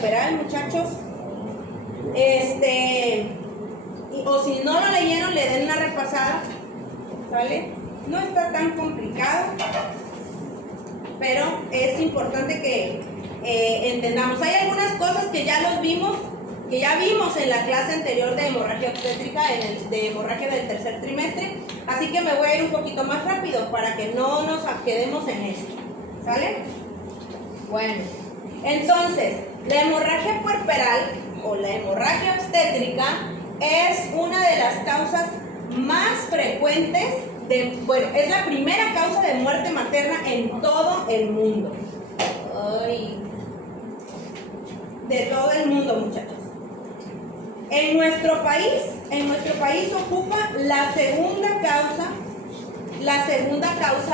puerperal, muchachos. O si no lo leyeron, le den una repasada, ¿sale? No está tan complicado, pero es importante que entendamos. Hay algunas cosas que ya vimos en la clase anterior de hemorragia obstétrica, de hemorragia del tercer trimestre, así que me voy a ir un poquito más rápido para que no nos quedemos en esto, ¿sale? Bueno, entonces, la hemorragia puerperal o la hemorragia obstétrica es una de las causas más frecuentes es la primera causa de muerte materna en todo el mundo. De todo el mundo, muchachos. En nuestro país ocupa la segunda causa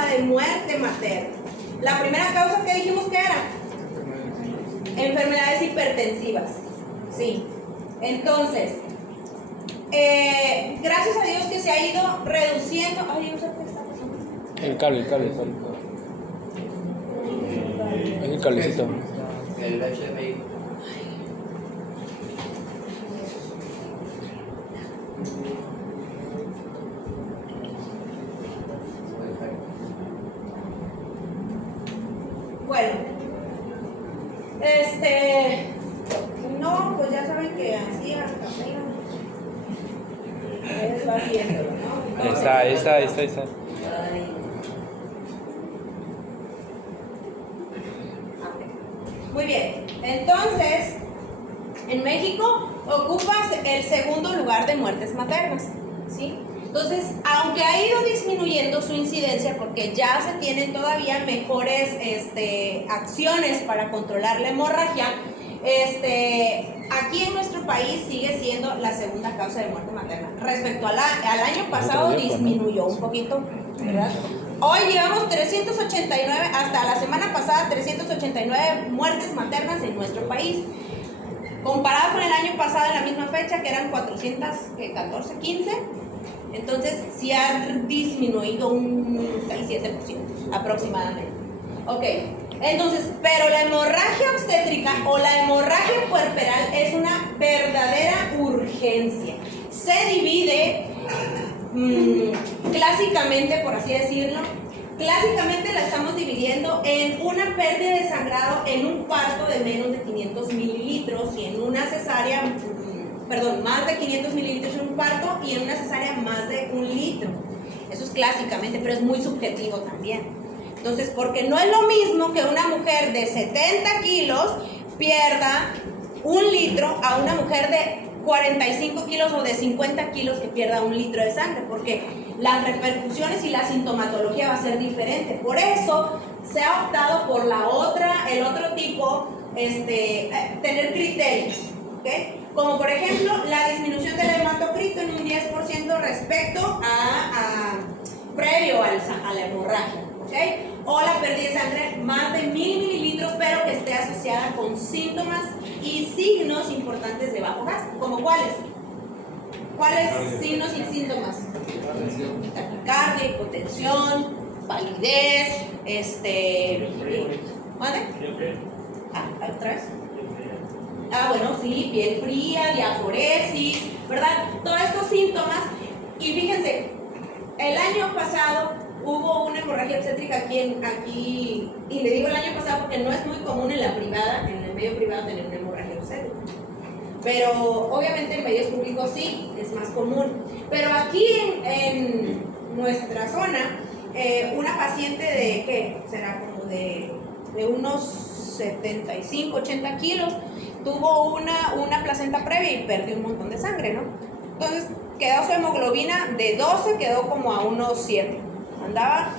de muerte materna. La primera causa que dijimos que era enfermedades hipertensivas. Sí. Entonces, gracias a Dios que se ha ido reduciendo. Ay, no sé qué está pasando. El cable. Es el cablecito. El HDMI. Bueno, no, pues ya saben que así hasta arriba. Ustedes van viéndolo, ¿no? Ahí está. Muy bien, entonces, en México ocupas el segundo lugar de muertes maternas, ¿sí? Entonces, aunque ha ido disminuyendo su incidencia, porque ya se tienen todavía mejores acciones para controlar la hemorragia, aquí en nuestro país sigue siendo la segunda causa de muerte materna. Respecto al año pasado disminuyó un poquito, ¿verdad? Hoy llevamos 389, hasta la semana pasada 389 muertes maternas en nuestro país. Comparado con el año pasado en la misma fecha, que eran 414, 15, entonces sí ha disminuido un 7% aproximadamente. Ok, entonces, pero la hemorragia obstétrica o la hemorragia puerperal es una verdadera urgencia. Se divide clásicamente, por así decirlo, clásicamente la estamos dividiendo en una pérdida de sangrado en un parto de menos de 500 mililitros y en una cesárea, más de 500 mililitros en un parto y en una cesárea más de 1 litro. Eso es clásicamente, pero es muy subjetivo también. Entonces, porque no es lo mismo que una mujer de 70 kilos pierda 1 litro a una mujer de 45 kilos o de 50 kilos que pierda 1 litro de sangre, porque las repercusiones y la sintomatología va a ser diferente. Por eso se ha optado por el otro tipo, tener criterios, ¿okay? Como por ejemplo la disminución del hematocrito en un 10% respecto previo a la hemorragia, ¿okay? O la pérdida de sangre más de 1000 mililitros, pero que esté asociada con síntomas y signos importantes de bajo gas. ¿Como cuáles? ¿Cuáles signos y síntomas? Taquicardia, hipotensión, palidez, ¿vale? ¿Otra vez? Bueno, sí, piel fría, diaforesis, ¿verdad? Todos estos síntomas. Y fíjense, el año pasado hubo una hemorragia obstétrica aquí, y le digo el año pasado porque no es muy común en el medio privado tener una hemorragia obstétrica. Pero obviamente en medios públicos sí, es más común. Pero aquí en nuestra zona, una paciente de, ¿qué? Será como de unos 75, 80 kilos, tuvo una placenta previa y perdió un montón de sangre, ¿no? Entonces quedó su hemoglobina de 12, quedó como a unos 7. Andaba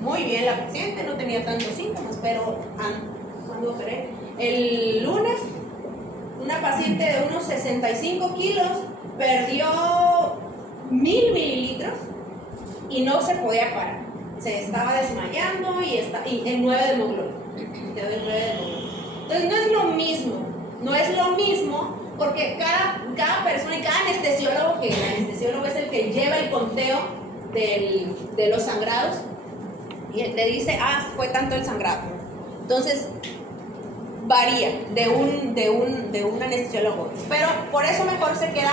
muy bien la paciente, no tenía tantos síntomas, pero cuando operé el lunes, una paciente de unos 65 kilos perdió 1000 mililitros y no se podía parar. Se estaba desmayando y en 9 de hemoglobina. Entonces no es lo mismo porque cada persona y cada anestesiólogo, que el anestesiólogo es el que lleva el conteo de los sangrados y te dice, fue tanto el sangrado. Entonces varía de un anestesiólogo, pero por eso mejor se queda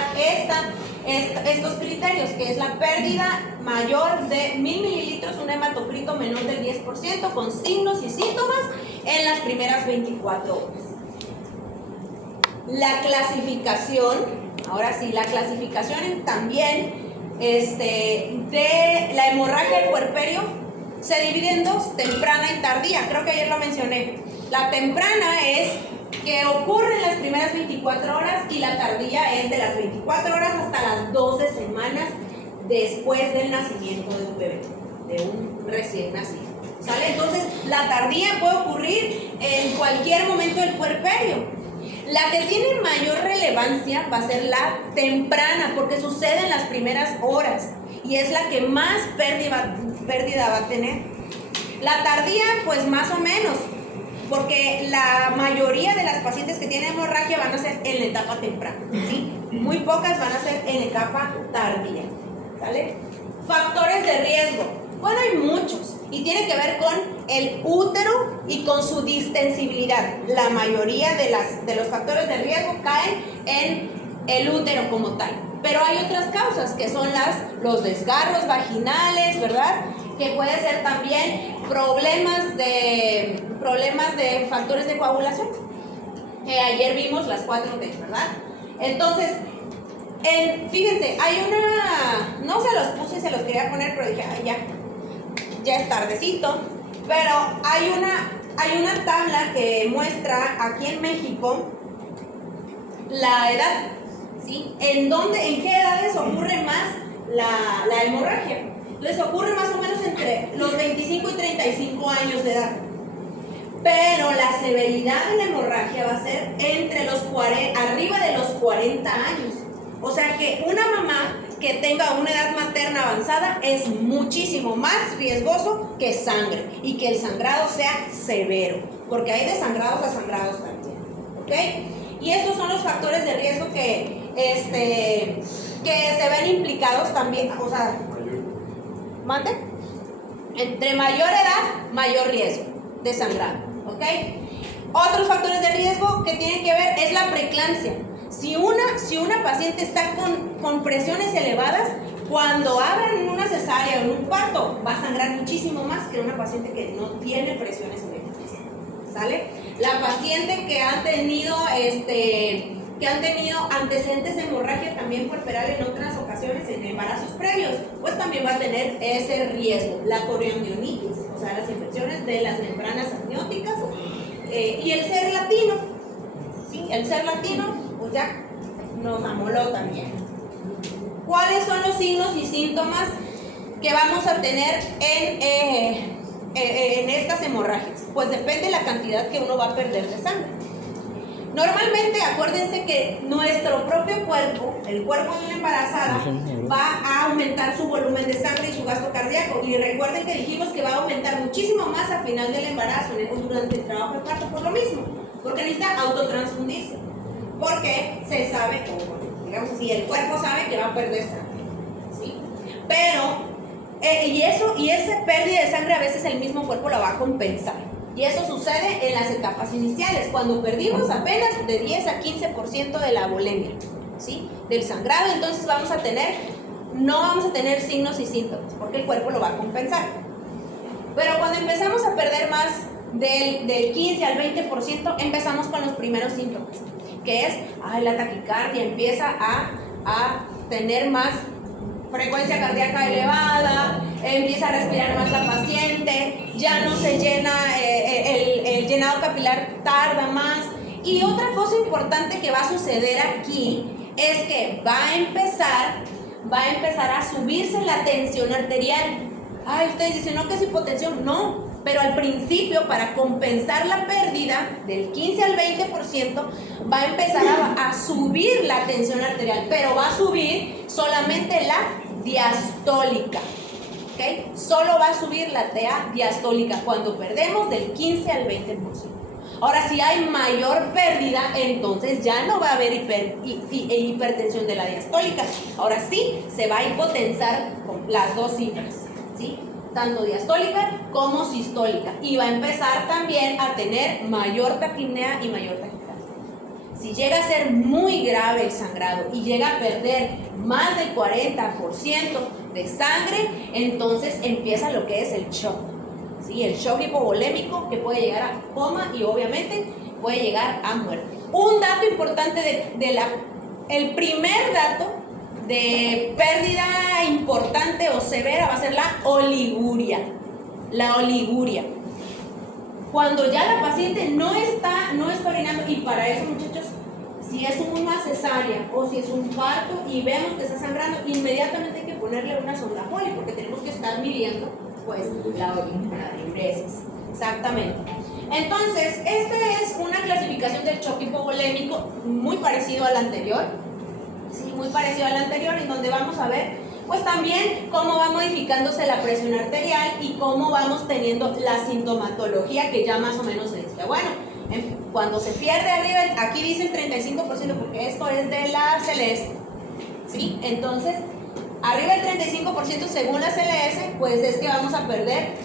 estos criterios, que es la pérdida mayor de 1000 mililitros, un hematocrito menor del 10%, con signos y síntomas en las primeras 24 horas. La clasificación, ahora sí, la clasificación también de la hemorragia del puerperio se divide en dos, temprana y tardía. Creo que ayer lo mencioné. La temprana es que ocurre en las primeras 24 horas y la tardía es de las 24 horas hasta las 12 semanas después del nacimiento de un bebé, de un recién nacido. ¿Sale? Entonces, la tardía puede ocurrir en cualquier momento del puerperio. La que tiene mayor relevancia va a ser la temprana, porque sucede en las primeras horas y es la que más pérdida va a tener. La tardía, pues más o menos, porque la mayoría de las pacientes que tienen hemorragia van a ser en la etapa temprana, ¿sí? Muy pocas van a ser en la etapa tardía, ¿vale? Factores de riesgo. Bueno, hay muchos y tiene que ver con el útero y con su distensibilidad. La mayoría de los factores de riesgo caen en el útero como tal. Pero hay otras causas que son los desgarros vaginales, ¿verdad? Que puede ser también problemas de factores de coagulación. Ayer vimos las 4T, ¿verdad? Entonces, fíjense, hay no se los puse y se los quería poner, pero dije, ay, ya es tardecito, pero hay una tabla que muestra aquí en México la edad, ¿sí? En qué edades ocurre más la hemorragia. Entonces ocurre más o menos entre los 25 y 35 años de edad. Pero la severidad de la hemorragia va a ser arriba de los 40 años. O sea que una mamá que tenga una edad materna avanzada es muchísimo más riesgoso que sangre y que el sangrado sea severo, porque hay de sangrados a sangrados también, ¿ok? Y estos son los factores de riesgo que se ven implicados también, o sea, ¿mande? Entre mayor edad, mayor riesgo de sangrado, ¿ok? Otros factores de riesgo que tienen que ver es la preeclampsia. Si una paciente está con presiones elevadas, cuando abran una cesárea o en un parto, va a sangrar muchísimo más que una paciente que no tiene presiones elevadas, ¿sale? La paciente que han tenido antecedentes de hemorragia también puerperal en otras ocasiones, en embarazos previos, pues también va a tener ese riesgo. La corioamnionitis, o sea, las infecciones de las membranas amnióticas, y el ser latino, ¿sí? El ser latino, pues ya nos amoló también. ¿Cuáles son los signos y síntomas que vamos a tener en estas hemorragias? Pues depende de la cantidad que uno va a perder de sangre. Normalmente, acuérdense que nuestro propio cuerpo, el cuerpo de una embarazada, va a aumentar su volumen de sangre y su gasto cardíaco. Y recuerden que dijimos que va a aumentar muchísimo más al final del embarazo, durante el trabajo de parto, por lo mismo, porque necesita autotransfundirse. Porque se sabe, digamos así, el cuerpo sabe que va a perder sangre, ¿sí? Pero, y esa pérdida de sangre a veces el mismo cuerpo la va a compensar. Y eso sucede en las etapas iniciales, cuando perdimos apenas de 10 a 15% de la volemia, ¿sí? Del sangrado. Entonces no vamos a tener signos y síntomas, porque el cuerpo lo va a compensar. Pero cuando empezamos a perder más del 15 al 20%, empezamos con los primeros síntomas, que es, la taquicardia, empieza a tener más frecuencia cardíaca elevada, empieza a respirar más la paciente, ya no se llena, el llenado capilar tarda más. Y otra cosa importante que va a suceder aquí es que va a empezar a subirse la tensión arterial. Ustedes dicen, no, que es hipotensión. No, pero al principio, para compensar la pérdida del 15 al 20%, va a empezar a subir la tensión arterial, pero va a subir solamente la diastólica, ¿ok? Solo va a subir la TA diastólica cuando perdemos del 15 al 20%. Ahora, si hay mayor pérdida, entonces ya no va a haber hipertensión de la diastólica. Ahora sí, se va a hipotensar con las dos cifras, ¿sí? tanto diastólica como sistólica, y va a empezar también a tener mayor taquipnea y mayor taquicardia. Si llega a ser muy grave el sangrado y llega a perder más del 40% de sangre, entonces empieza lo que es el shock, ¿sí? El shock hipovolémico, que puede llegar a coma y obviamente puede llegar a muerte. Un dato importante el primer dato de pérdida importante o severa va a ser la oliguria. La oliguria. Cuando ya la paciente no está orinando, y para eso, muchachos, si es una cesárea o si es un parto y vemos que está sangrando, inmediatamente hay que ponerle una sonda Foley, porque tenemos que estar midiendo pues la diuresis. Exactamente. Entonces, esta es una clasificación del shock hipovolémico muy parecido al anterior. Sí, muy parecido al anterior, en donde vamos a ver pues también cómo va modificándose la presión arterial y cómo vamos teniendo la sintomatología que ya más o menos se decía. Bueno, cuando se pierde arriba, aquí dice el 35%, porque esto es de la CLS, ¿sí? Entonces, arriba el 35% según la CLS, pues es que vamos a perder,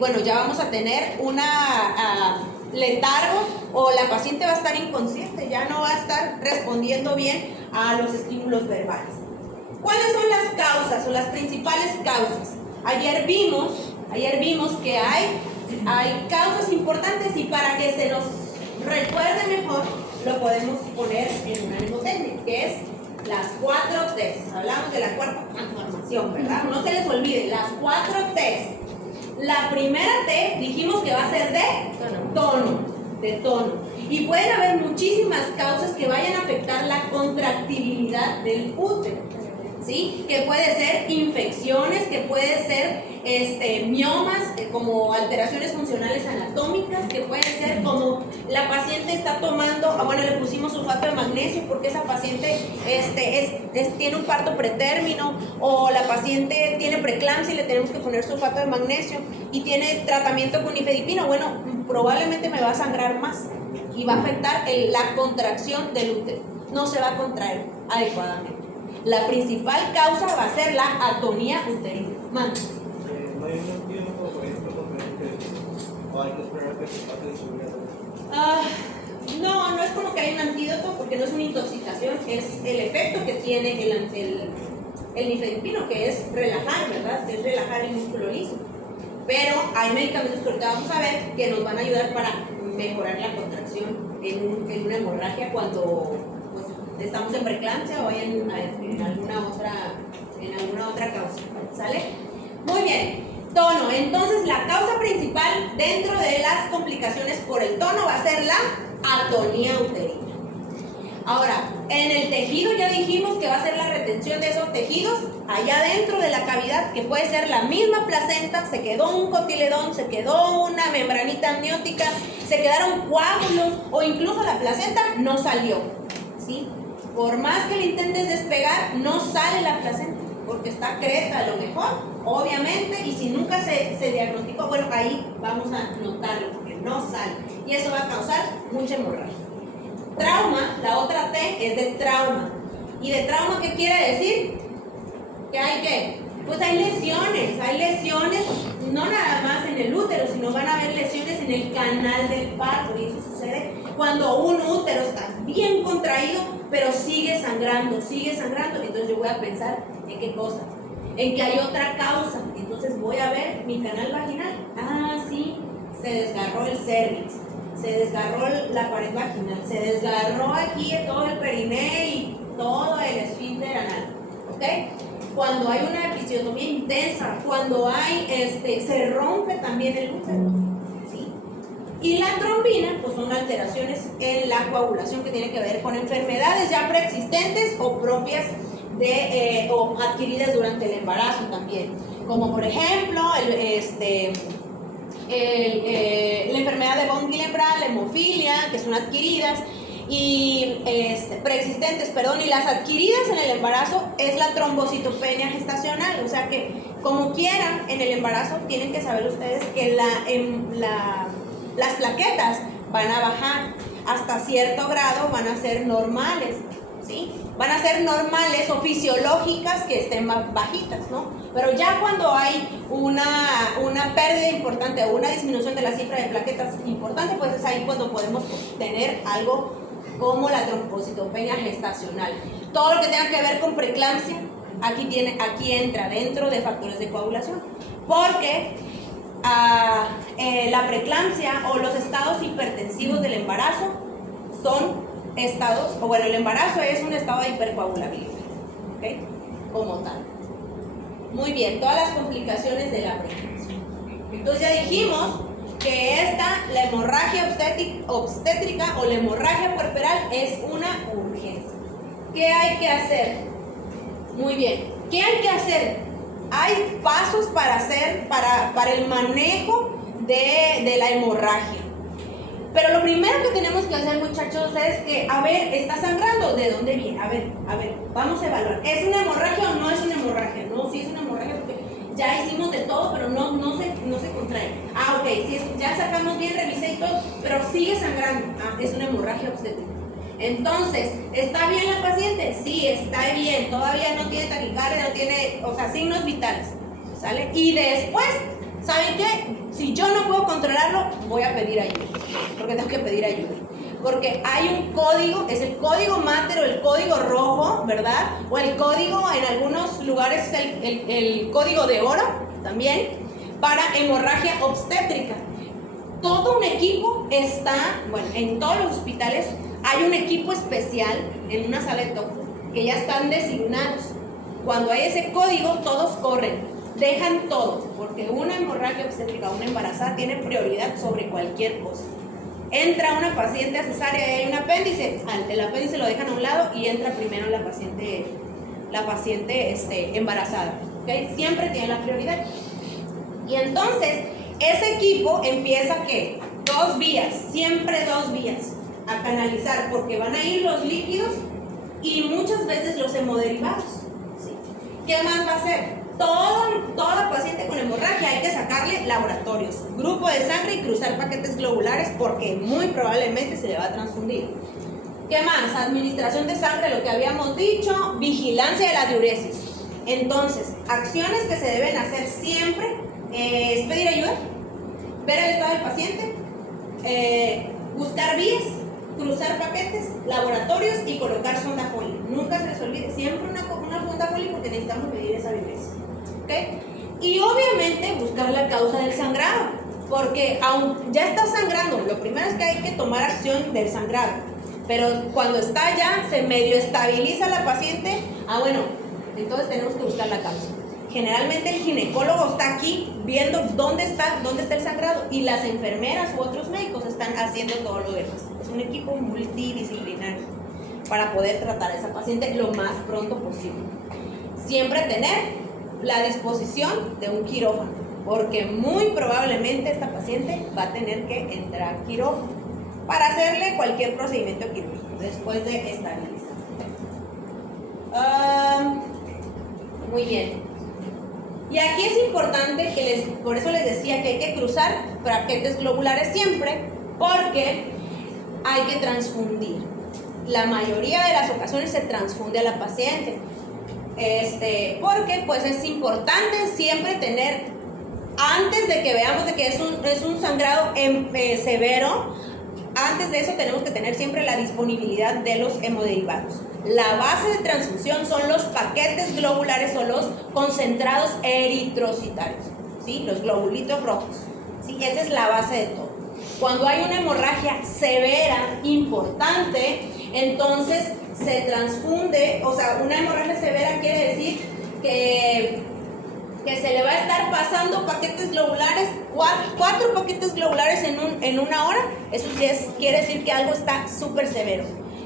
bueno, ya vamos a tener una letargo, o la paciente va a estar inconsciente, ya no va a estar respondiendo bien a los estímulos verbales. ¿Cuáles son las causas o las principales causas? Ayer vimos que hay causas importantes, y para que se nos recuerde mejor, lo podemos poner en una mnemotecnia, que es las 4 T's. Hablamos de la cuarta transformación, ¿verdad? No se les olvide, las 4 T's. La primera T dijimos que va a ser de tono. Y pueden haber muchísimas causas que vayan a afectar la contractibilidad del útero, ¿sí? Que puede ser infecciones, que puede ser miomas, como alteraciones funcionales anatómicas, que puede ser como la paciente está tomando, bueno, le pusimos sulfato de magnesio porque esa paciente tiene un parto pretérmino, o la paciente tiene preeclampsia y le tenemos que poner sulfato de magnesio y tiene tratamiento con nifedipino. Bueno, probablemente me va a sangrar más y va a afectar la contracción del útero, no se va a contraer adecuadamente. La principal causa va a ser la atonía uterina. ¿No hay un antídoto, por ejemplo, o hay que esperar que se pase de seguridad? No es como que hay un antídoto, porque no es una intoxicación, es el efecto que tiene el nifedipino, que es relajar, ¿verdad? Que es relajar el músculo liso. Pero hay medicamentos que ahorita vamos a ver que nos van a ayudar para mejorar la contracción en una hemorragia cuando estamos en preeclampsia o en alguna otra causa, ¿sale? Muy bien, tono. Entonces, la causa principal dentro de las complicaciones por el tono va a ser la atonía uterina. Ahora, en el tejido ya dijimos que va a ser la retención de esos tejidos allá dentro de la cavidad, que puede ser la misma placenta, se quedó un cotiledón, se quedó una membranita amniótica, se quedaron coágulos, o incluso la placenta no salió, ¿sí? Por más que le intentes despegar, no sale la placenta, porque está creta a lo mejor, obviamente, y si nunca se diagnosticó, bueno, ahí vamos a notarlo, porque no sale, y eso va a causar mucha hemorragia. Trauma, la otra T es de trauma. ¿Y de trauma qué quiere decir? ¿Que hay qué? Pues hay lesiones, no nada más en el útero, sino van a haber lesiones en el canal del parto, y eso sucede cuando un útero está bien contraído, pero sigue sangrando, entonces yo voy a pensar en qué cosa, en que hay otra causa, entonces voy a ver mi canal vaginal, sí, se desgarró el cervix, se desgarró la pared vaginal, se desgarró aquí todo el periné y todo el esfínter anal, ¿ok? Cuando hay una episiotomía intensa, cuando hay, se rompe también el útero, ¿sí? Y la trombina, pues son alteraciones en la coagulación que tienen que ver con enfermedades ya preexistentes o propias o adquiridas durante el embarazo también, como por ejemplo la enfermedad de von Willebrand, la hemofilia, que son adquiridas, y preexistentes, y las adquiridas en el embarazo es la trombocitopenia gestacional, o sea que como quieran en el embarazo tienen que saber ustedes que las plaquetas van a bajar hasta cierto grado, van a ser normales, ¿sí? Van a ser normales o fisiológicas que estén más bajitas, ¿no? Pero ya cuando hay una pérdida importante o una disminución de la cifra de plaquetas importante, pues es ahí cuando podemos tener algo como la trombocitopenia gestacional. Todo lo que tenga que ver con preeclampsia, aquí entra dentro de factores de coagulación, porque la preeclampsia o los estados hipertensivos del embarazo son estados, o bueno, el embarazo es un estado de hipercoagulabilidad, ¿ok? Como tal. Muy bien, todas las complicaciones de la preeclampsia. Entonces ya dijimos que la hemorragia obstétrica o la hemorragia puerperal es una urgencia. ¿Qué hay que hacer? Muy bien, ¿qué hay que hacer? Hay pasos para hacer para el manejo de la hemorragia. Pero lo primero que tenemos que hacer, muchachos, es que, a ver, ¿está sangrando? ¿De dónde viene? A ver, vamos a evaluar. ¿Es una hemorragia o no es una hemorragia? No, sí es una hemorragia porque ya hicimos de todo, pero no se contrae. Ah, ok, sí, ya sacamos bien, revisé y todo, pero sigue sangrando. Ah, es una hemorragia obstétrica. Entonces, ¿está bien la paciente? Sí, está bien, todavía no tiene taquicardia, no tiene, signos vitales, ¿sale? Y después, ¿saben qué? Si yo no puedo controlarlo, voy a pedir ayuda, porque tengo que pedir ayuda. Porque hay un código, es el código Mater o el código rojo, ¿verdad? O el código, en algunos lugares es el código de oro, también, para hemorragia obstétrica. Todo un equipo está, bueno, en todos los hospitales hay un equipo especial en una sala de toco que ya están designados. Cuando hay ese código, todos corren, dejan todo, porque una hemorragia obstétrica, una embarazada, tiene prioridad sobre cualquier cosa. Entra una paciente a cesárea y hay un apéndice, el apéndice lo dejan a un lado y entra primero la paciente embarazada, ¿okay? Siempre tiene la prioridad. Y entonces, ese equipo empieza, ¿qué? 2 vías, siempre 2 vías a canalizar, porque van a ir los líquidos y muchas veces los hemoderivados, ¿sí? ¿Qué más va a hacer? Toda paciente con hemorragia hay que sacarle laboratorios, grupo de sangre y cruzar paquetes globulares porque muy probablemente se le va a transfundir. ¿Qué más? Administración de sangre, lo que habíamos dicho, vigilancia de la diuresis. Entonces, acciones que se deben hacer siempre es pedir ayuda, ver el estado del paciente, buscar vías, cruzar paquetes, laboratorios y colocar sonda Foley. Nunca se les olvide, siempre una sonda Foley porque necesitamos medir esa diuresis. ¿Okay? Y obviamente buscar la causa del sangrado, porque aún ya está sangrando, lo primero es que hay que tomar acción del sangrado, pero cuando está ya, se medio estabiliza la paciente, bueno, entonces tenemos que buscar la causa. Generalmente el ginecólogo está aquí viendo dónde está el sangrado y las enfermeras u otros médicos están haciendo todo lo demás. Es un equipo multidisciplinario para poder tratar a esa paciente lo más pronto posible. Siempre tener la disposición de un quirófano, porque muy probablemente esta paciente va a tener que entrar a quirófano para hacerle cualquier procedimiento quirúrgico después de estabilizar. Muy bien. Y aquí es importante por eso les decía que hay que cruzar paquetes globulares siempre, porque hay que transfundir. La mayoría de las ocasiones se transfunde a la paciente. Porque pues es importante siempre tener, antes de que veamos de que es un sangrado severo, antes de eso tenemos que tener siempre la disponibilidad de los hemoderivados. La base de transfusión son los paquetes globulares o los concentrados eritrocitarios, ¿sí? Los globulitos rojos, ¿sí? Esa es la base de todo. Cuando hay una hemorragia severa, importante, entonces se transfunde, una hemorragia severa quiere decir que se le va a estar pasando paquetes globulares, 4 paquetes globulares en una hora. Eso quiere decir que algo está súper severo.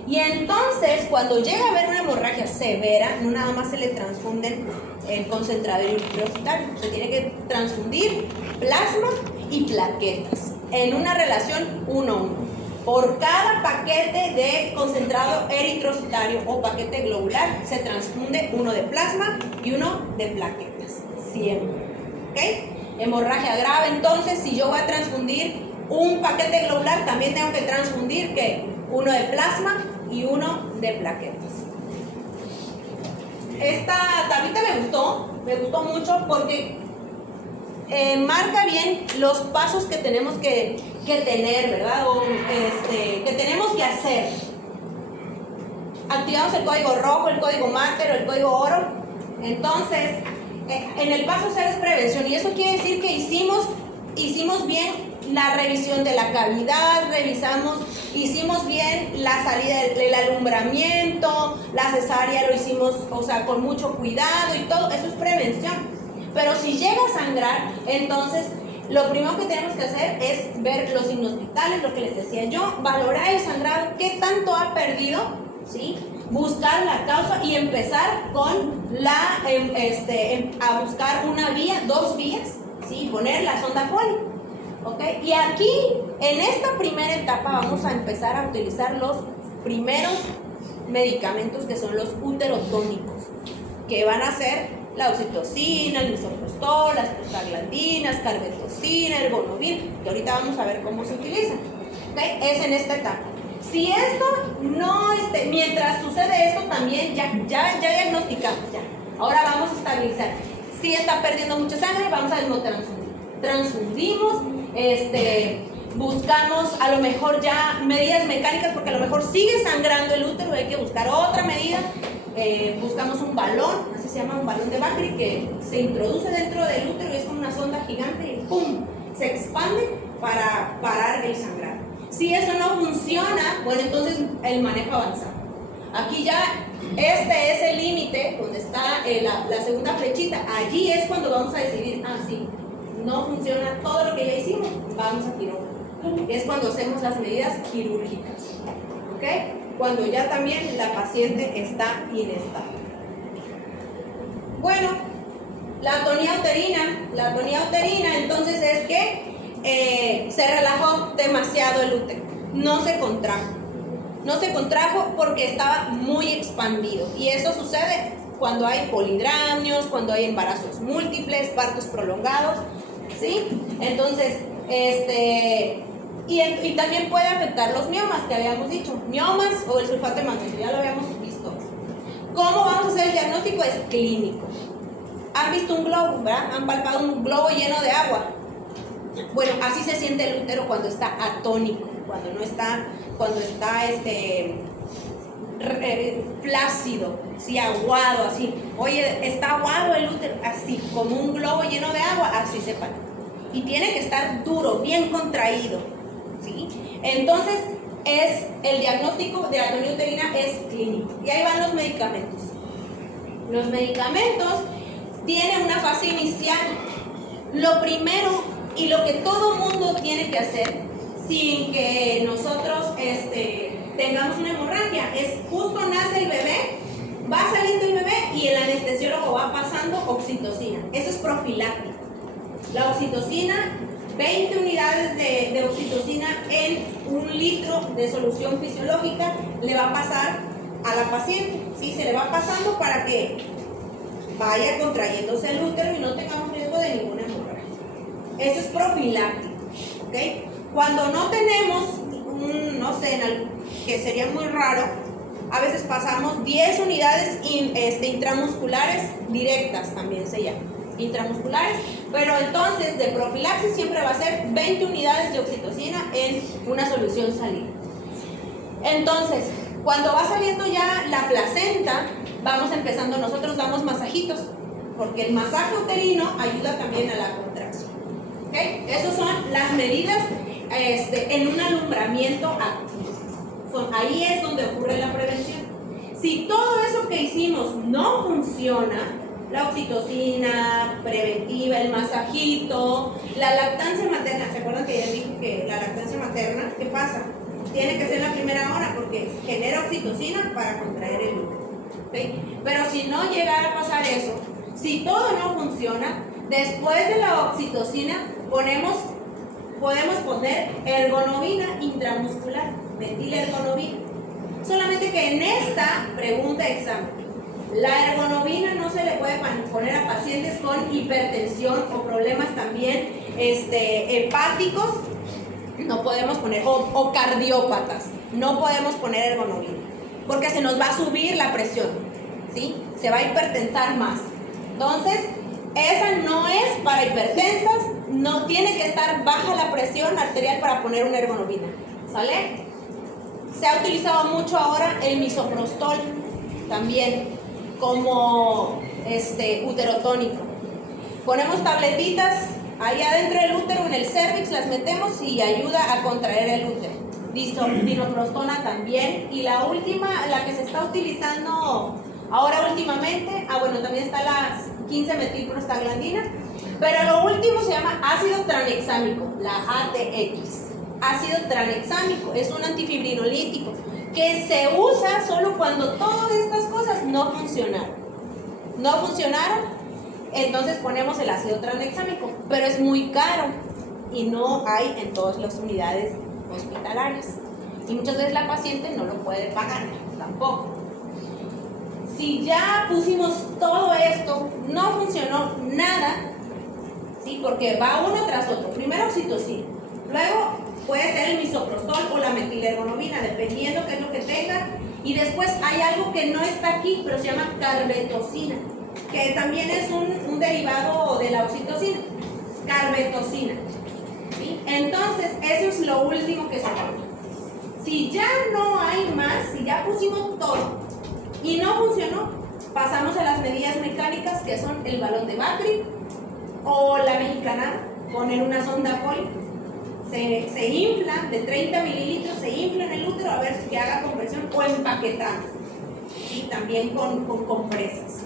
Y entonces, cuando llega a haber una hemorragia severa, no nada más se le transfunden el concentrador eritrocitario, se tiene que transfundir plasma y plaquetas en una relación 1:1. Por cada paquete de concentrado eritrocitario o paquete globular se transfunde uno de plasma y uno de plaquetas, siempre. ¿Ok? Hemorragia grave, entonces, si yo voy a transfundir un paquete globular, también tengo que transfundir uno de plasma y uno de plaquetas. Esta tablita me gustó mucho porque marca bien los pasos que tenemos que tener, ¿verdad? O que tenemos que hacer. Activamos el código rojo, el código máter o el código oro. Entonces, en el paso 0 es prevención, y eso quiere decir que hicimos bien la revisión de la cavidad, hicimos bien la salida del alumbramiento, la cesárea lo hicimos, o sea, con mucho cuidado y todo, eso es prevención. Pero si llega a sangrar, entonces lo primero que tenemos que hacer es ver los signos vitales, lo que les decía yo, valorar el sangrado, qué tanto ha perdido, ¿sí? Buscar la causa y empezar con a buscar una vía, 2 vías, ¿sí? Poner la sonda Foley, ¿ok? Y aquí, en esta primera etapa, vamos a empezar a utilizar los primeros medicamentos, que son los uterotónicos, que van a ser la oxitocina, el misoprostol, las prostaglandinas, carbetocina, ergonovir, que ahorita vamos a ver cómo se utilizan, ¿ok? Es en esta etapa. Si esto no, mientras sucede esto también, ya diagnosticamos, ya. Ahora vamos a estabilizar. Si está perdiendo mucha sangre, vamos a desmotransfundir. Transfundimos, buscamos a lo mejor ya medidas mecánicas, porque a lo mejor sigue sangrando el útero, hay que buscar otra medida. Buscamos un balón, así se llama, un balón de Bakri, que se introduce dentro del útero y es como una sonda gigante y ¡pum! Se expande para parar el sangrado. Si eso no funciona, bueno, entonces el manejo avanzado. Aquí ya, este es el límite, donde está la segunda flechita. Allí es cuando vamos a decidir, sí, no funciona todo lo que ya hicimos, vamos a quirófano. Es cuando hacemos las medidas quirúrgicas, ¿ok? Cuando ya también la paciente está inestable. Bueno, la atonía uterina entonces es que se relajó demasiado el útero, no se contrajo porque estaba muy expandido, y eso sucede cuando hay polidramios, cuando hay embarazos múltiples, partos prolongados, ¿sí? Entonces, y también puede afectar los miomas, que habíamos dicho, miomas o el sulfato de magnesio, ya lo habíamos visto. ¿Cómo vamos a hacer el diagnóstico? Es clínico. ¿Han visto un globo, verdad? ¿Han palpado un globo lleno de agua? Bueno, así se siente el útero cuando está atónico, cuando está flácido, sí, aguado, así. Oye, está aguado el útero, así, como un globo lleno de agua, así se palpa. Y tiene que estar duro, bien contraído, ¿sí? Entonces, el diagnóstico de atonía uterina es clínico. Y ahí van los medicamentos. Los medicamentos tienen una fase inicial. Lo primero y lo que todo mundo tiene que hacer sin que nosotros tengamos una hemorragia es justo nace el bebé, va saliendo el bebé y el anestesiólogo va pasando oxitocina. Eso es profiláctico. La oxitocina, 20 unidades de oxitocina en 1 litro de solución fisiológica le va a pasar a la paciente, ¿sí? Se le va pasando para que vaya contrayéndose el útero y no tengamos riesgo de ninguna hemorragia. Eso es profiláctico, ¿ok? Cuando no tenemos no sé, que sería muy raro, a veces pasamos 10 unidades intramusculares directas, también se llama, intramusculares, pero entonces de profilaxis siempre va a ser 20 unidades de oxitocina en una solución salina. Entonces, cuando va saliendo ya la placenta, vamos empezando, nosotros damos masajitos, porque el masaje uterino ayuda también a la contracción. ¿Okay? Esas son las medidas en un alumbramiento activo. Ahí es donde ocurre la prevención. Si todo eso que hicimos no funciona, la oxitocina preventiva, el masajito, la lactancia materna, ¿se acuerdan que ya dije que la lactancia materna, qué pasa? Tiene que ser la primera hora porque genera oxitocina para contraer el útero, ¿okay? Pero si no llegara a pasar eso, si todo no funciona, después de la oxitocina podemos poner ergonovina intramuscular, metilergonovina. Solamente que en esta pregunta de examen, la ergonovina no se le puede poner a pacientes con hipertensión o problemas también hepáticos, no podemos poner, o cardiópatas, no podemos poner ergonovina. porque se nos va a subir la presión, ¿sí? Se va a hipertensar más. Entonces, esa no es para hipertensas, no tiene que estar baja la presión arterial para poner una ergonomina, ¿sale? Se ha utilizado mucho ahora el misoprostol también como uterotónico. Ponemos tabletitas ahí adentro del útero, en el cervix, las metemos y ayuda a contraer el útero. Dinoprostona también. Y la última, la que se está utilizando ahora últimamente, bueno, también está la 15-metilprostaglandina, pero lo último se llama ácido tranexámico, la ATX. Ácido tranexámico es un antifibrinolítico que se usa solo cuando todas estas cosas no funcionaron. No funcionaron, entonces ponemos el ácido tranexámico, pero es muy caro y no hay en todas las unidades hospitalarias. Y muchas veces la paciente no lo puede pagar tampoco. Si ya pusimos todo esto, no funcionó nada, ¿sí? Porque va uno tras otro. Primero oxitocina, luego puede ser el misoprostol o la metilergonomina, dependiendo qué es lo que tenga. Y después hay algo que no está aquí, pero se llama carbetocina, que también es un derivado de la oxitocina, carbetocina, ¿sí? Entonces, eso es lo último que se pone. Si ya no hay más, si ya pusimos todo y no funcionó, pasamos a las medidas mecánicas, que son el balón de Bakri o la mexicana, poner una sonda Foley. Se infla de 30 mililitros, se infla en el útero a ver si haga compresión, o empaquetamos, y también con compresas.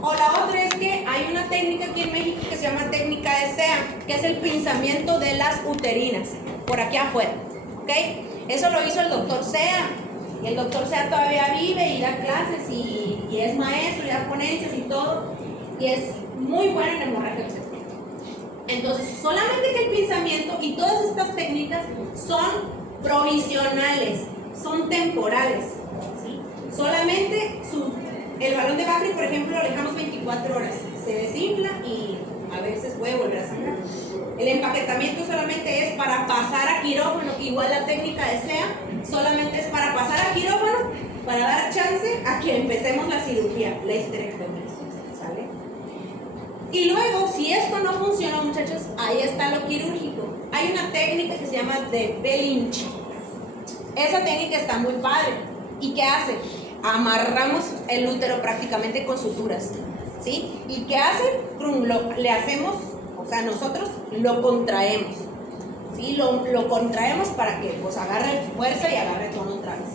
O la otra es que hay una técnica aquí en México que se llama técnica de SEA, que es el pinzamiento de las uterinas, por aquí afuera, ¿ok? Eso lo hizo el doctor SEA, y el doctor SEA todavía vive y da clases y es maestro y da ponencias y todo, y es muy bueno en hemorragia obstétrica. Entonces, solamente que el pinzamiento y todas estas técnicas son provisionales, son temporales, ¿sí? Solamente el balón de Bakri, por ejemplo, lo dejamos 24 horas, se desinfla y a veces puede volver a sangrar. El empaquetamiento solamente es para pasar a quirófano, igual la técnica de SEA, solamente es para pasar a quirófano, para dar chance a que empecemos la cirugía, la histerectomía, ¿sale? Y luego, si esto no funcionó, muchachos, ahí está lo quirúrgico. Hay una técnica que se llama de Belinch. Esa técnica está muy padre. ¿Y qué hace? Amarramos el útero prácticamente con suturas, ¿sí? ¿Y qué hace? Le hacemos, o sea, nosotros lo contraemos, ¿sí? Lo contraemos para que pues agarre fuerza y agarre tono otra vez.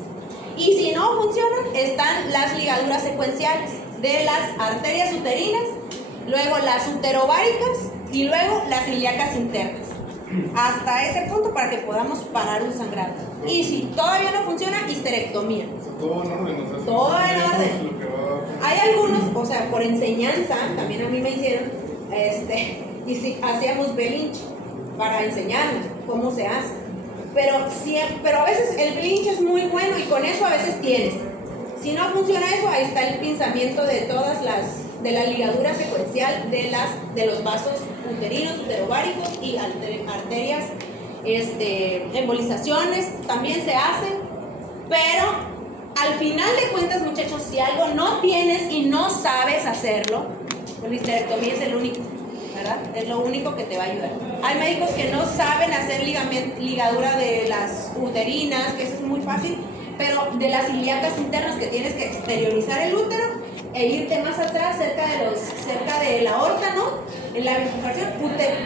Y si no funcionan, están las ligaduras secuenciales de las arterias uterinas, luego las uterováricas y luego las ilíacas internas. Hasta ese punto para que podamos parar un sangrado. Y si todavía no funciona, histerectomía. Todo en orden, o sea, todo en orden. Hay algunos, o sea, por enseñanza, también a mí me hicieron, y si hacíamos Belinch para enseñarnos cómo se hace. Pero a veces el Belinch es muy bueno y con eso a veces tienes. Si no funciona eso, ahí está el pinzamiento de todas de la ligadura secuencial de los vasos uterinos, uterováricos y arterias, embolizaciones también se hacen, pero al final de cuentas, muchachos, si algo no tienes y no sabes hacerlo, la histerectomía es el único, ¿verdad? Es lo único que te va a ayudar. Hay médicos que no saben hacer ligadura de las uterinas, que eso es muy fácil, pero de las ilíacas internas, que tienes que exteriorizar el útero e irte más atrás, cerca de la aorta, ¿no? En la bifurcación,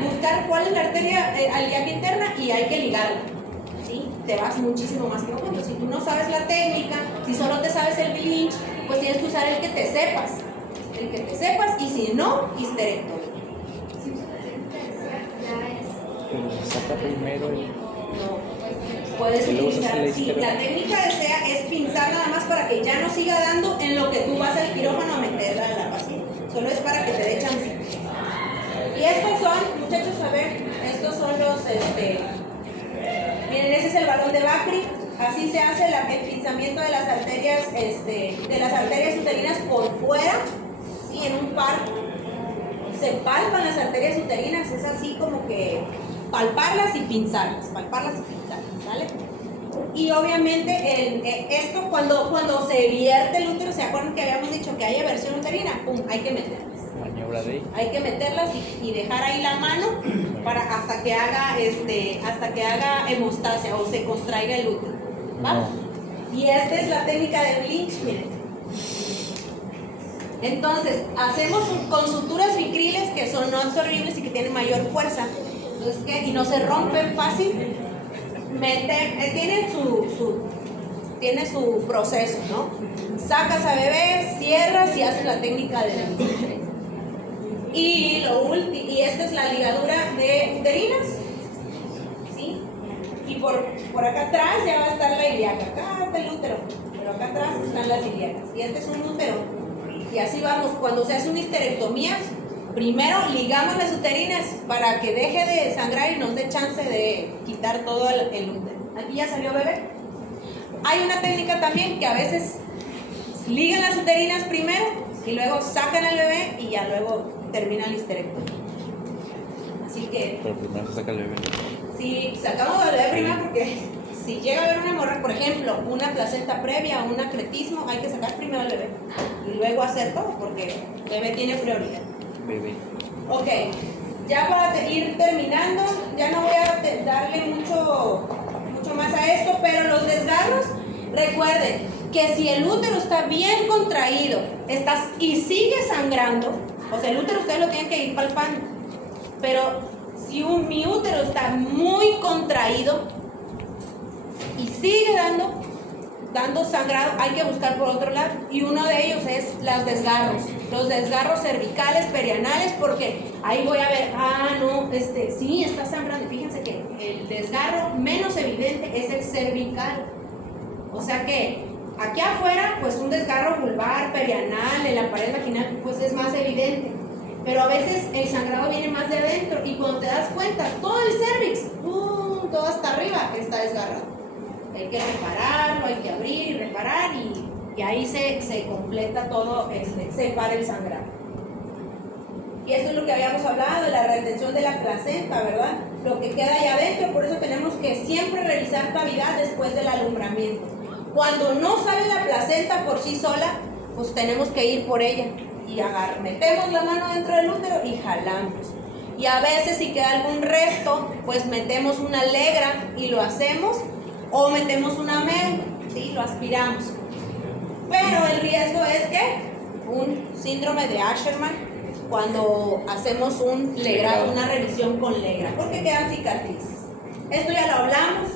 buscar cuál es la arteria ilíaca interna y hay que ligarla, ¿sí? Te vas muchísimo más profundo. Si tú no sabes la técnica, si solo te sabes el Belinch, pues tienes que usar el que te sepas, y si no, histerectomía. Saca primero el... No, puedes Y luego utilizar, se hace la sí, histerectomía. la técnica de SEA es pinzar nada más para que ya no siga dando en lo que tú vas al quirófano a meterla a la paciente. Solo es para que te dé chance. Y estos son, muchachos, a ver, estos son los, miren, ese es el balón de Bakri. Así se hace el pinzamiento de las arterias, uterinas por fuera, ¿sí? En un par. Se palpan las arterias uterinas, es así como que palparlas y pinzarlas, ¿vale? Y obviamente esto cuando se vierte el útero, ¿se acuerdan que habíamos dicho que hay eversión uterina? ¡Pum! Hay que meterlas. Maniobra de ahí. Hay que meterlas y dejar ahí la mano para hasta que haga hemostasia o se contraiga el útero. ¿Va? No. Y esta es la técnica de Lynch, miren. Entonces, hacemos con suturas vicriles que son no absorbibles y que tienen mayor fuerza. Entonces, ¿qué? Y no se rompen fácil. Tiene su proceso, ¿no? Sacas a bebé, cierras y haces la técnica de Lynch. Y esta es la ligadura de uterinas, ¿sí? Y por acá atrás ya va a estar la ilíaca. Acá está el útero, pero acá atrás están las ilíacas. Y este es un útero. Y así vamos. Cuando se hace una histerectomía, primero ligamos las uterinas para que deje de sangrar y nos dé chance de quitar todo el útero. Aquí ya salió bebé. Hay una técnica también que a veces ligan las uterinas primero y luego sacan al bebé y ya luego termina la histerectomía. Así que Pero primero se saca el bebé. si sacamos al bebé primero, porque si llega a haber una hemorragia, por ejemplo, una placenta previa, un acretismo, hay que sacar primero al bebé y luego hacer todo, porque el bebé tiene prioridad. Bebé. Ok, ya para ir terminando, ya no voy a darle mucho más a esto, pero los desgarros, recuerden que si el útero está bien contraído y sigue sangrando, o sea, el útero ustedes lo tienen que ir palpando, pero si mi útero está muy contraído y sigue dando sangrado, hay que buscar por otro lado, y uno de ellos es los desgarros cervicales, perianales, porque ahí voy a ver, sí, está sangrando. Fíjense que el desgarro menos evidente es el cervical, o sea que aquí afuera, pues un desgarro vulvar, perianal, en la pared vaginal, pues es más evidente, pero a veces el sangrado viene más de adentro, y cuando te das cuenta, todo el cervix, todo hasta arriba está desgarrado. Hay que repararlo, hay que abrir y reparar, y ahí se completa todo, se para el sangrado. Y eso es lo que habíamos hablado, de la retención de la placenta, ¿verdad? Lo que queda ahí adentro, por eso tenemos que siempre revisar cavidad después del alumbramiento. Cuando no sale la placenta por sí sola, pues tenemos que ir por ella y metemos la mano dentro del útero y jalamos. Y a veces si queda algún resto, pues metemos una legra y lo hacemos, o metemos una MEU, ¿sí? Lo aspiramos. Pero el riesgo es que un síndrome de Asherman, cuando hacemos un legrado, una revisión con legra, porque quedan cicatrices. Esto ya lo hablamos,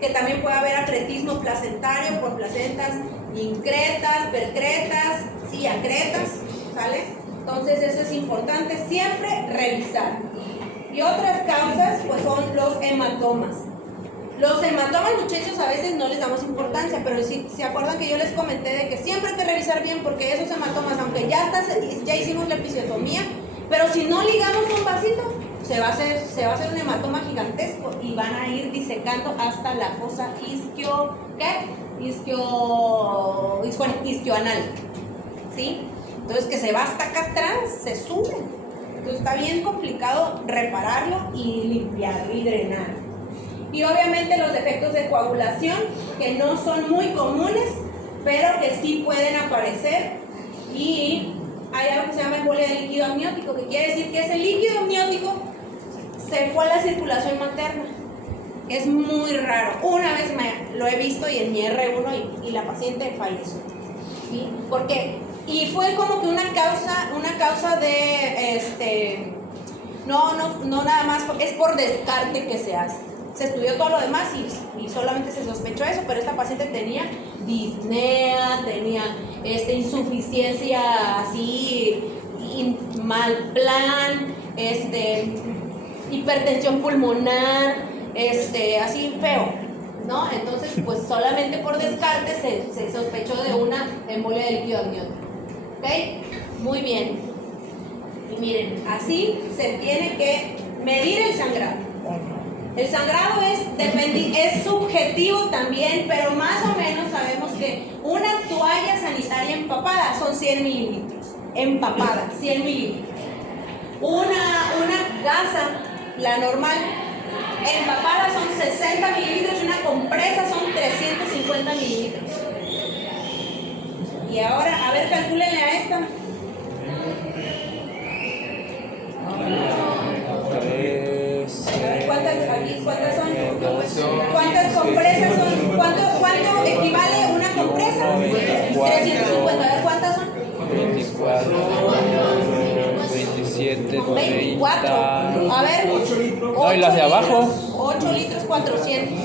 que también puede haber acretismo placentario por placentas incretas, percretas, sí, acretas, ¿sale? Entonces eso es importante, siempre revisar. Y otras causas, pues son los hematomas. Los hematomas, muchachos, a veces no les damos importancia, pero si se acuerdan que yo les comenté de que siempre hay que revisar bien, porque esos hematomas, aunque ya hicimos la episiotomía, pero si no ligamos un vasito, se va a hacer un hematoma gigantesco y van a ir disecando hasta la fosa isquioanal, ¿sí? Entonces que se va hasta acá atrás, se sube. Entonces está bien complicado repararlo y limpiarlo y drenarlo. Y obviamente los defectos de coagulación, que no son muy comunes, pero que sí pueden aparecer. Y hay algo que se llama embolia de líquido amniótico, que quiere decir que ese líquido amniótico se fue a la circulación materna. Es muy raro. Una vez lo he visto y en mi R1 y la paciente falleció. ¿Sí? ¿Por qué? Y fue como que una causa de, no nada más, es por descarte que se hace. Se estudió todo lo demás y solamente se sospechó eso, pero esta paciente tenía disnea, tenía insuficiencia así, mal plan, hipertensión pulmonar, así feo, ¿no? Entonces, pues solamente por descarte se sospechó de una embolia de líquido amniótico. ¿Ok? Muy bien. Y miren, así se tiene que medir el sangrado. El sangrado es subjetivo también, pero más o menos sabemos que una toalla sanitaria empapada son 100 mililitros. Empapada, 100 mililitros. Una gasa, la normal, empapada son 60 mililitros y una compresa son 350 mililitros. Y ahora, a ver, calcúlenle a esta. 3. A ver, ¿cuántas son? ¿Cuántas compresas son? ¿Cuánto equivale una compresa? 350. A ver, ¿cuántas son? 24, 27, 24. 30. A ver. No, ¿y las de abajo? 8 litros 400.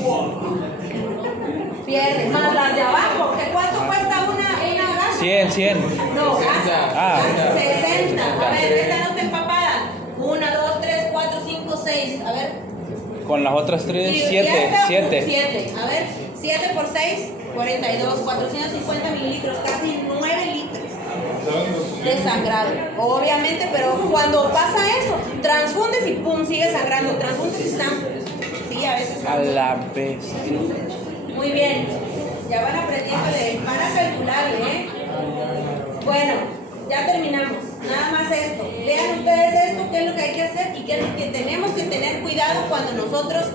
Pierde. Más las de abajo. ¿Que cuánto cuesta una gas? 100. No, gas. Ah. 60. A ver, esta no está empapada. 1, 2, 3, 4, 5, 6. A ver. Con las otras 3, Y 7. esta, 7. A ver. 7 por 6, 42. 450 mililitros. Casi 9 litros de sangrado. Obviamente, pero cuando pasa eso, transfundes y pum, sigue sangrando. Transfundes y sangre. Sí, a veces. A la bestia. Muy bien. Ya van aprendiendo, van a calcularle, ¿eh? Bueno, ya terminamos. Nada más esto. Vean ustedes esto, qué es lo que hay que hacer y qué es lo que tenemos que tener cuidado cuando nosotros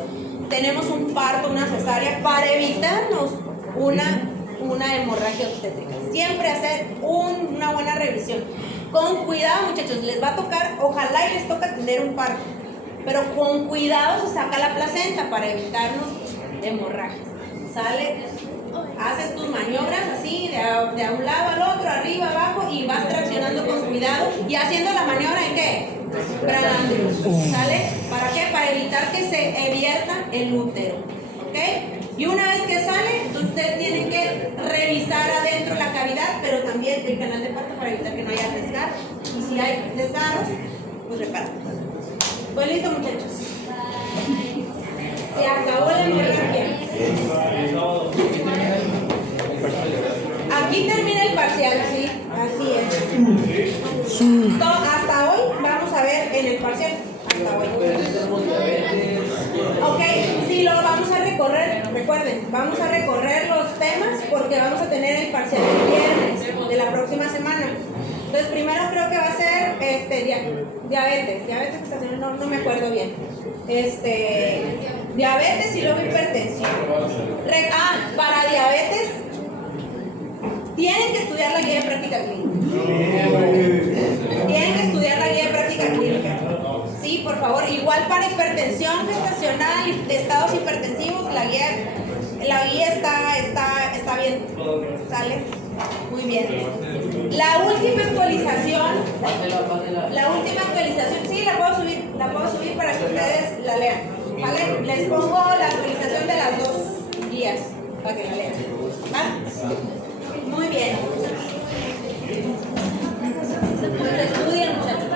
tenemos un parto, una cesárea, para evitarnos una hemorragia obstétrica. Siempre hacer una buena revisión. Con cuidado, muchachos, les va a tocar, ojalá y les toca tener un parto, pero con cuidado se saca la placenta para evitarnos hemorragias. Sale, haces tus maniobras así, de un lado al otro, arriba, abajo, y vas traccionando con cuidado y haciendo la maniobra en qué? Branandrus, ¿sale? ¿Para qué? Para evitar que se evierta el útero, ¿ok? Y una vez que sale, ustedes tienen que revisar adentro la cavidad, pero también el canal de parto para evitar que no haya desgarros. Y si hay desgarros, pues reparamos. Pues listo, muchachos. Se acabó la hemorragia. Aquí termina el parcial, ¿sí? Así es. Hasta hoy vamos a ver en el parcial. Hasta hoy. Ok, sí, lo vamos a recorrer. Recuerden, vamos a recorrer los temas porque vamos a tener el parcial el viernes de la próxima semana. Entonces, primero creo que va a ser diabetes gestacional, no me acuerdo bien. Diabetes y luego hipertensión. Para diabetes tienen que estudiar la guía de práctica clínica. Tienen que estudiar la guía de práctica clínica. Sí, por favor. Igual para hipertensión gestacional y estados hipertensivos, la guía está bien. ¿Sale? Muy bien. La última actualización, sí, la puedo subir para que ustedes la lean. ¿Vale? Les pongo la actualización de las dos guías para que la lean. ¿Vale? Muy bien. Pues estudien, muchachos.